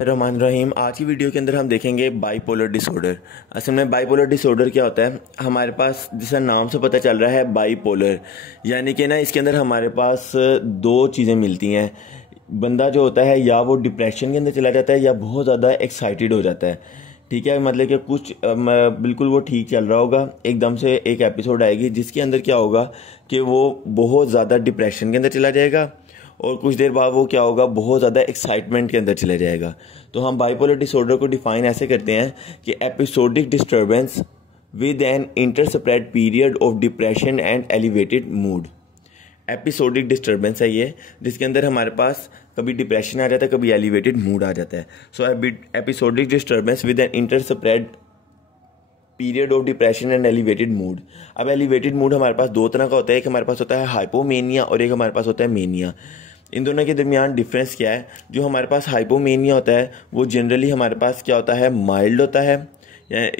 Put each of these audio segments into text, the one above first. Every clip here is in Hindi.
रहमान रहीम। आज की वीडियो के अंदर हम देखेंगे बाईपोलर डिसऑर्डर। असल में बाईपोलर डिसऑर्डर क्या होता है, हमारे पास जिसका नाम से पता चल रहा है बाईपोलर, यानी कि ना इसके अंदर हमारे पास दो चीज़ें मिलती हैं। बंदा जो होता है या वो डिप्रेशन के अंदर चला जाता है या बहुत ज़्यादा एक्साइटेड हो जाता है। ठीक है, मतलब कि कुछ बिल्कुल वो ठीक चल रहा होगा, एकदम से एक एपिसोड आएगी जिसके अंदर क्या होगा कि वो बहुत ज़्यादा डिप्रेशन के अंदर चला जाएगा और कुछ देर बाद वो क्या होगा, बहुत ज़्यादा एक्साइटमेंट के अंदर चले जाएगा। तो हम बाइपोलर डिसऑर्डर को डिफाइन ऐसे करते हैं कि episodic disturbance with an interspersed period of depression and elevated mood. Episodic disturbance है ये, जिसके अंदर हमारे पास कभी डिप्रेशन आ जाता है, कभी एलिवेटेड मूड आ जाता है। So episodic disturbance with an interspersed period of depression and elevated mood. अब एलिवेटेड मूड हमारे पास दो तरह का होता है, एक हमारे पास होता है हाइपोमेनिया और एक हमारे पास होता है मेनिया। इन दोनों के दरमियान डिफरेंस क्या है? जो हमारे पास हाइपोमेनिया होता है वो जनरली हमारे पास क्या होता है, माइल्ड होता है,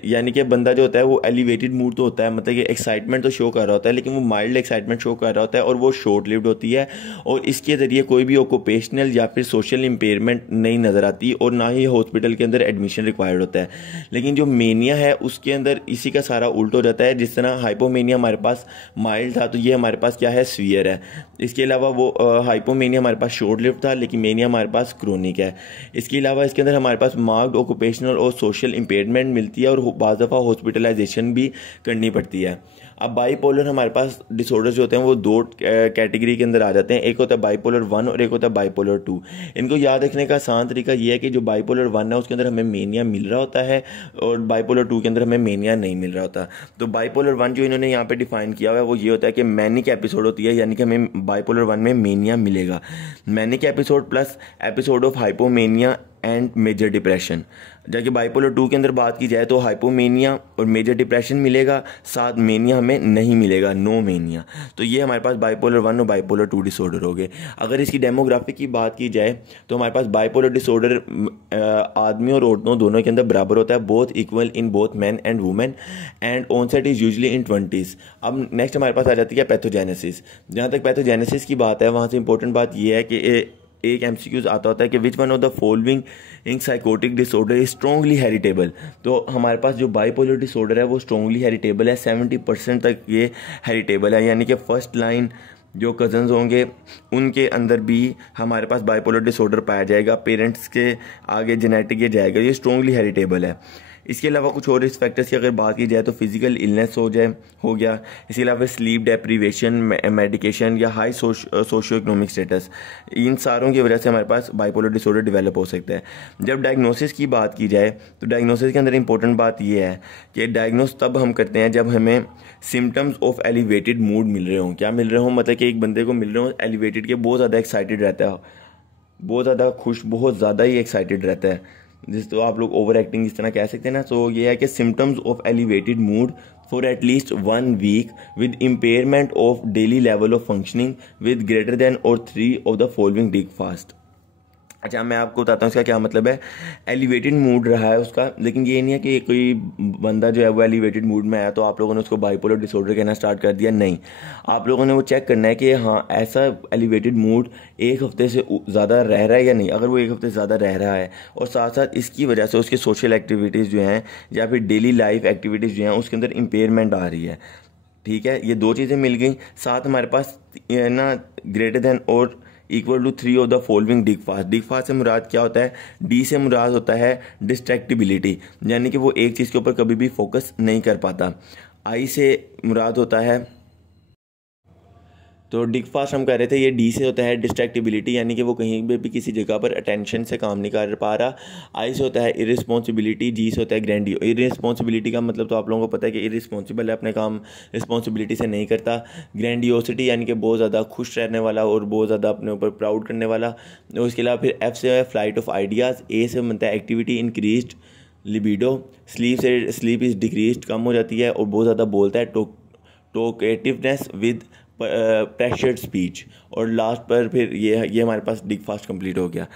यानी कि बंदा जो होता है वो एलिवेटेड मूड तो होता है, मतलब कि एक्साइटमेंट तो शो कर रहा होता है, लेकिन वो माइल्ड एक्साइटमेंट शो कर रहा होता है और वो शॉर्ट लिव्ड होती है और इसके ज़रिए कोई भी ऑक्यूपेशनल या फिर सोशल इम्पेयरमेंट नहीं नज़र आती और ना ही हॉस्पिटल के अंदर एडमिशन रिक्वायर्ड होता है। लेकिन जो मेनिया है उसके अंदर इसी का सारा उल्ट हो जाता है। जिस तरह हाइपोमेनिया हमारे पास माइल्ड था, तो ये हमारे पास क्या है, सीवियर है। इसके अलावा वो हाइपोमेनिया हमारे पास शॉर्ट लिव्ड था, लेकिन मेनिया हमारे पास क्रोनिक है। इसके अलावा इसके अंदर हमारे पास मार्क्ड ऑक्यूपेशनल और सोशल इम्पेयरमेंट मिलती है और बाज़ दफ़ा हॉस्पिटलाइजेशन भी करनी पड़ती है। अब बाईपोलर हमारे पास डिसऑर्डर्स जो होते हैं वो दो कैटेगरी के अंदर आ जाते हैं, एक होता है बाईपोलर 1 और एक होता है बाईपोलर 2। इनको याद रखने का आसान तरीका ये है कि जो बाईपोलर 1 है उसके अंदर हमें मेनिया मिल रहा होता है और बाईपोलर 2 के अंदर हमें मेनिया नहीं मिल रहा होता। तो बाईपोलर 1 जो इन्होंने यहाँ पे डिफाइन किया हुआ है वो ये होता है कि मैनिक एपिसोड होती है, यानी कि हमें बाईपोलर 1 में मेनिया मिलेगा। Manic episode plus episode of hypomania and major depression. जाके बाईपोलर 2 के अंदर बात की जाए तो हाइपोमेनिया और मेजर डिप्रेशन मिलेगा, साथ मेनिया हमें नहीं मिलेगा, नो मेनिया। तो ये हमारे पास बाईपोलर 1 और बाईपोलर 2 डिसऑर्डर हो गए। अगर इसकी डेमोग्राफी की बात की जाए तो हमारे पास बाईपोलर डिसऑर्डर आदमी और औरतों दोनों के अंदर बराबर होता है, both equal in both men and women and onset is usually in 20s। अब नेक्स्ट हमारे पास आ जाती है पैथोजेनेसिस। जहाँ तक पैथोजेनेसिस की बात है वहाँ से इंपॉर्टेंट बात यह है कि एक एमसीक्यूज आता होता है कि which one of the following in psychotic disorder is strongly heritable. तो हमारे पास जो बाईपोलर डिसऑर्डर है वो स्ट्रॉन्गली हेरिटेबल है, 70% तक ये हेरिटेबल है, यानी कि फर्स्ट लाइन जो कजन्स होंगे उनके अंदर भी हमारे पास बाईपोलर डिसऑर्डर पाया जाएगा, पेरेंट्स के आगे जेनेटिक ये जाएगा, ये स्ट्रॉन्गली हेरिटेबल है। इसके अलावा कुछ और रिस्क फैक्टर्स की अगर बात की जाए तो फिजिकल इलनेस हो गया, इसके अलावा स्लीप डेप्रीवेशन, मेडिकेशन या हाई सोशियो इकोनॉमिक स्टेटस, इन सारों की वजह से हमारे पास बाईपोलर डिसऑर्डर डेवलप हो सकता है। जब डायग्नोसिस की बात की जाए तो डायग्नोसिस के अंदर इंपॉर्टेंट बात यह है कि डायग्नोस तब हम करते हैं जब हमें सिम्टम्स ऑफ एलिवेटेड मूड मिल रहे हों। क्या मिल रहे हों, मतलब कि एक बंदे को मिल रहे हों एलिवेटेड के, बहुत ज़्यादा एक्साइटेड रहता है, बहुत ज़्यादा खुश, बहुत ज़्यादा ही एक्साइटेड रहता है, जिस तो आप लोग ओवर एक्टिंग इस तरह कह सकते हैं ना। तो ये है कि symptoms of elevated mood for at least 1 week with impairment of daily level of functioning with greater than और 3 of the following dig fast. अच्छा, मैं आपको बताता हूँ इसका क्या मतलब है। एलिवेटेड मूड रहा है उसका, लेकिन ये नहीं है कि कोई बंदा जो है वो एलिवेटेड मूड में आया तो आप लोगों ने उसको बाईपोलर डिसऑर्डर कहना स्टार्ट कर दिया, नहीं। आप लोगों ने वो चेक करना है कि हाँ ऐसा एलिवेटेड मूड एक हफ्ते से ज़्यादा रह रहा है या नहीं। अगर वो एक हफ्ते से ज़्यादा रह रहा है और साथ साथ इसकी वजह से उसके सोशल एक्टिविटीज़ जो हैं या फिर डेली लाइफ एक्टिविटीज़ जो हैं उसके अंदर इम्पेयरमेंट आ रही है, ठीक है, ये दो चीज़ें मिल गई। साथ हमारे पास ना ग्रेटर देन और equal to 3 of the following dig fast. Dig fast से मुराद क्या होता है, डी से मुराद होता है डिस्ट्रैक्टिबिलिटी, यानी कि वो एक चीज़ के ऊपर कभी भी फोकस नहीं कर पाता। आई से मुराद होता है, तो डिग फास्ट हम कह रहे थे, ये डी से होता है डिस्ट्रैक्टिबिलिटी, यानी कि वो कहीं पे भी किसी जगह पर अटेंशन से काम नहीं कर पा रहा। आई से होता है इरिस्पॉन्सिबिलिटी, जी से होता है ग्रैंडियो। इरिस्पॉन्सिबिलिटी का मतलब तो आप लोगों को पता है कि इरिस्पॉन्सिबल है, अपने काम रिस्पॉन्सिबिलिटी से नहीं करता। ग्रैंडियोसिटी यानी कि बहुत ज़्यादा खुश रहने वाला और बहुत ज़्यादा अपने ऊपर प्राउड करने वाला। और इसके अलावा फिर एफ से है फ्लाइट ऑफ आइडियाज़। ए से बनता है activity increased libido. Sleep is decreased, कम हो जाती है और बहुत ज़्यादा बोलता है। Talkativeness with pressured speech. और लास्ट पर फिर ये हमारे पास डिग फास्ट कंप्लीट हो गया।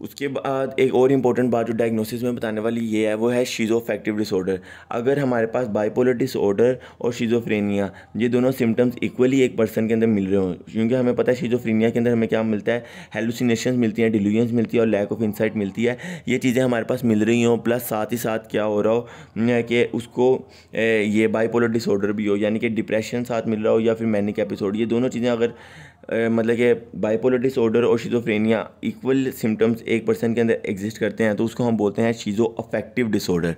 उसके बाद एक और इम्पोर्टेंट बात जो डायग्नोसिस में बताने वाली ये है वो है शिज़ोअफेक्टिव डिसऑर्डर। अगर हमारे पास बाइपोलर डिसऑर्डर और शिज़ोफ्रेनिया ये दोनों सिम्टम्स इक्वली एक पर्सन के अंदर मिल रहे हों, क्योंकि हमें पता है शिज़ोफ्रेनिया के अंदर हमें क्या मिलता है, हेलुसिनेशंस मिलती हैं, डिल्यूजन्स मिलती है और लैक ऑफ इंसाइट मिलती है। ये चीज़ें हमारे पास मिल रही हों, प्लस साथ ही साथ क्या हो रहा हो कि उसको ये बाइपोलर डिसऑर्डर भी हो, यानी कि डिप्रेशन साथ मिल रहा हो या फिर मैनिक एपिसोड, ये दोनों चीज़ें अगर मतलब कि बाइपोलर डिसऑर्डर और शिज़ोफ्रेनिया इक्वल सिम्टम्स एक पर्सन के अंदर एग्जिस्ट करते हैं तो उसको हम बोलते हैं शिज़ोअफेक्टिव डिसऑर्डर।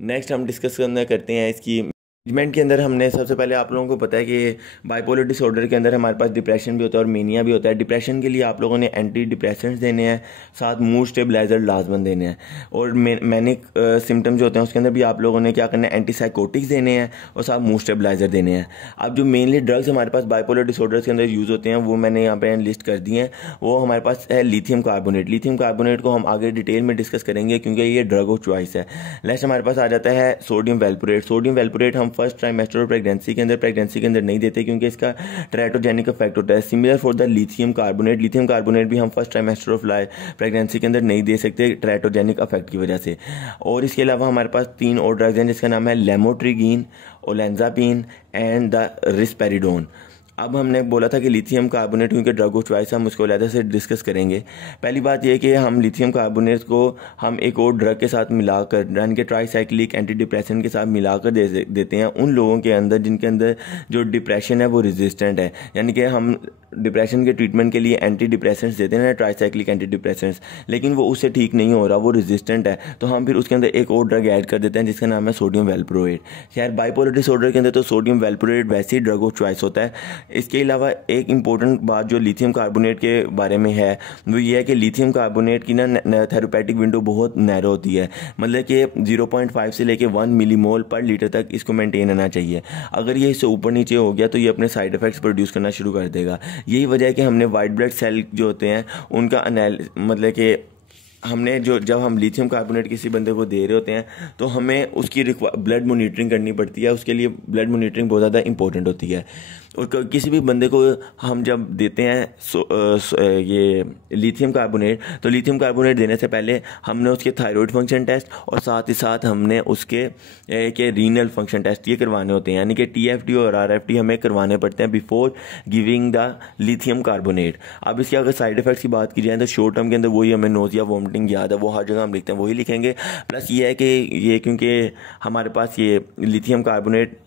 नेक्स्ट हम डिस्कस करते हैं इसकी मैनेजमेंट के अंदर। हमने सबसे पहले आप लोगों को पता है कि बाइपोलर डिसऑर्डर के अंदर हमारे पास डिप्रेशन भी होता है और मेनिया भी होता है। डिप्रेशन के लिए आप लोगों ने एंटी डिप्रेसेंट्स देने हैं, साथ मूड स्टेबलाइजर लाजमन देने हैं, और मैनिक सिम्टम्स जो होते हैं उसके अंदर भी आप लोगों ने क्या करना है, एंटीसाइकोटिक्स देने हैं और साथ मूड स्टेबलाइजर देने हैं। अब जो मेनली ड्रग्स हमारे पास बाइपोलर डिसऑर्डर्स के अंदर यूज़ होते हैं वो मैंने यहाँ पर लिस्ट कर दी हैं। वो हमारे पास है लिथियम कार्बोनेट। लिथियम कार्बोनेट को हम आगे डिटेल में डिस्कस करेंगे क्योंकि ये ड्रग ऑफ चॉइस है। नेक्स्ट हमारे पास आ जाता है सोडियम वेल्पोरेट। सोडियम वेल्पोरेट हम फर्स्ट ट्राइमेस्टर और प्रेगनेंसी के अंदर नहीं देते क्योंकि इसका टेराटोजेनिक इफेक्ट होता है। Similar for the lithium carbonate. Lithium carbonate भी हम फर्स्ट ट्राइमेस्टर ऑफ प्रेगनेंसी के अंदर नहीं दे सकते टेराटोजेनिक इफेक्ट की वजह से। और इसके अलावा हमारे पास 3 और ड्रग्स हैं जिसका नाम है लेमोट्रिगीन, ओलेंजापिन एंड द रिस्पेरिडोन। अब हमने बोला था कि लिथियम कार्बोनेट क्योंकि ड्रग ऑफ चॉइस हम उसको अलग से डिस्कस करेंगे। पहली बात यह कि हम लिथियम कार्बोनेट को हम एक और ड्रग के साथ मिलाकर, यानी कि ट्राईसाइक्लिक एंटी डिप्रेसेंट के साथ मिलाकर देते हैं उन लोगों के अंदर जिनके अंदर जो डिप्रेशन है वो रेजिस्टेंट है। यानी कि हम डिप्रेशन के ट्रीटमेंट के लिए एंटी डिप्रेसेंट्स देते हैं, ट्राईसाइक्लिक एंटी डिप्रेसेंट्स, लेकिन वो उससे ठीक नहीं हो रहा, वो रेजिस्टेंट है, तो हम फिर उसके अंदर एक और ड्रग ऐड कर देते हैं जिसका नाम है सोडियम वेल्प्रोएट। खैर बाइपोलर डिसऑर्डर के अंदर तो सोडियम वेल्प्रोएट वैसे ही ड्रग ऑफ चॉइस होता है। इसके अलावा एक इंपॉर्टेंट बात जो लिथियम कार्बोनेट के बारे में है वो ये है कि लिथियम कार्बोनेट की ना थेरेपेटिक विंडो बहुत नैरो होती है, मतलब कि 0.5 से लेके 1 मिलीमोल पर लीटर तक इसको मेंटेन रहना चाहिए। अगर ये इससे ऊपर नीचे हो गया तो ये अपने साइड इफेक्ट्स प्रोड्यूस करना शुरू कर देगा। यही वजह है कि हमने वाइट ब्लड सेल जो होते हैं उनका मतलब कि हमने जब हम लिथियम कार्बोनेट किसी बंदे को दे रहे होते हैं तो हमें उसकी ब्लड मॉनिटरिंग करनी पड़ती है। उसके लिए ब्लड मॉनिटरिंग बहुत ज़्यादा इंपॉर्टेंट होती है। और किसी भी बंदे को हम जब देते हैं ये लिथियम कार्बोनेट, तो लिथियम कार्बोनेट देने से पहले हमने उसके थायराइड फंक्शन टेस्ट और साथ ही साथ हमने उसके के रीनल फंक्शन टेस्ट ये करवाने होते हैं, यानी कि TFT और RFT हमें करवाने पड़ते हैं before giving the lithium carbonate. अब इसके अगर साइड इफेक्ट्स की बात की जाए तो शॉर्ट टर्म के अंदर वही हमें नोज़िया वॉमिटिंग याद है, वो हर जगह हम लिखते हैं वही लिखेंगे। प्लस ये है कि ये क्योंकि हमारे पास ये लिथियम कार्बोनेट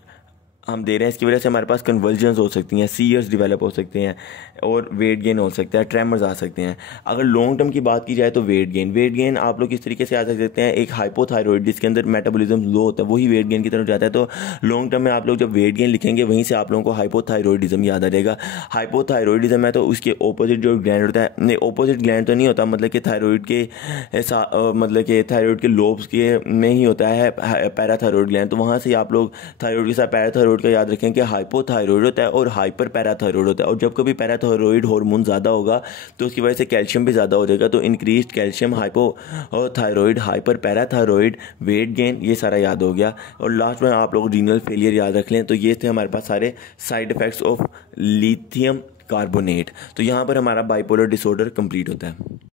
हम दे रहे हैं इसकी वजह से हमारे पास कन्वर्जन्स हो सकती हैं, सीयर्स डेवलप हो सकते हैं और वेट गेन हो सकता है, ट्रेमर्स आ सकते हैं। अगर लॉन्ग टर्म की बात की जाए तो वेट गेन आप लोग किस तरीके से आ सकते हैं, एक हाइपोथायरॉइड जिसके अंदर मेटाबॉलिज्म लो होता है वही वेट गेन की तरफ जाता है। तो लॉन्ग टर्म में आप लोग जब वेट गेन लिखेंगे वहीं से आप लोगों को हाइपोथायरॉइडिज्म याद आ जाएगा। हाइपोथायरॉइडिज्म है तो उसके ऑपोजिट जो ग्लैंड होता है, नहीं ऑपोजिट ग्लैंड तो नहीं होता, मतलब कि थायरॉइड के मतलब कि थायरॉइड के लोब्स के में ही होता है पैराथायरॉइड ग्लैंड। तो वहाँ से आप लोग थायरॉइड के साथ पैराथायरॉइड का याद रखें कि हाइपोथायरॉइड होता है और हाइपर पैराथायरॉइड होता है। और जब कभी पैराथायरॉइड हार्मोन ज़्यादा होगा तो उसकी वजह से कैल्शियम भी ज़्यादा हो जाएगा। तो increased calcium, hypothyroid, hyper parathyroid, weight gain, ये सारा याद हो गया। और लास्ट में आप लोग रीनल फेलियर याद रख लें। तो ये थे हमारे पास सारे side effects of lithium carbonate. तो यहाँ पर हमारा बाइपोलर डिसऑर्डर कंप्लीट होता है।